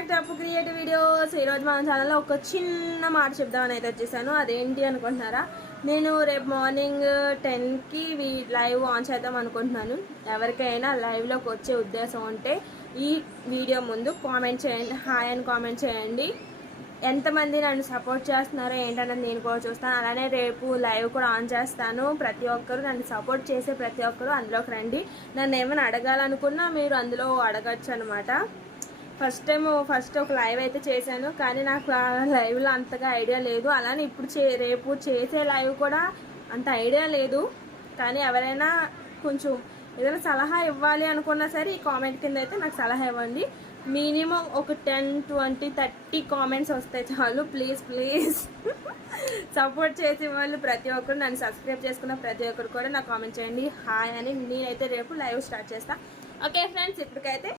Back to అప్పు creative videos. ఈరోజు మన ఛానల్లో ఒక చిన్న మాట చెప్దామని అయితే వచ్చేసాను. అదేంటి అనుకుంటున్నారా, నేను రేపు మార్నింగ్ 10కి లైవ్ ఆన్ చేద్దాం అనుకుంటున్నాను. ఎవరికైనా లైవ్లోకి వచ్చే ఉద్దేశం ఉంటే ఈ వీడియో ముందు కామెంట్ చేయండి, హాయ్ అని కామెంట్ చేయండి. ఎంతమంది నన్ను సపోర్ట్ చేస్తున్నారో ఏంటన్నది నేను కూడా చూస్తాను. అలానే రేపు లైవ్ కూడా ఆన్ చేస్తాను. ప్రతి ఒక్కరు నన్ను సపోర్ట్ చేసే ప్రతి ఒక్కరు అందులోకి రండి. నన్ను ఏమైనా అడగాలనుకున్నా మీరు అందులో అడగచ్చు అనమాట. ఫస్ట్ ఒక లైవ్ అయితే చేశాను, కానీ నాకు ఆ లైవ్లో అంతగా ఐడియా లేదు. అలానే ఇప్పుడు రేపు చేసే లైవ్ కూడా అంత ఐడియా లేదు. కానీ ఎవరైనా కొంచెం ఏదైనా సలహా ఇవ్వాలి అనుకున్నా సరే ఈ కామెంట్ కింద అయితే నాకు సలహా ఇవ్వండి. మినిమం ఒక 10, 20, 30 కామెంట్స్ వస్తాయి చాలు. ప్లీజ్ సపోర్ట్ చేసే వాళ్ళు ప్రతి ఒక్కరు, నన్ను సబ్స్క్రైబ్ చేసుకున్న ప్రతి ఒక్కరు కూడా నాకు కామెంట్ చేయండి హాయ్ అని. నేనైతే రేపు లైవ్ స్టార్ట్ చేస్తాను. ఓకే ఫ్రెండ్స్, ఇప్పటికైతే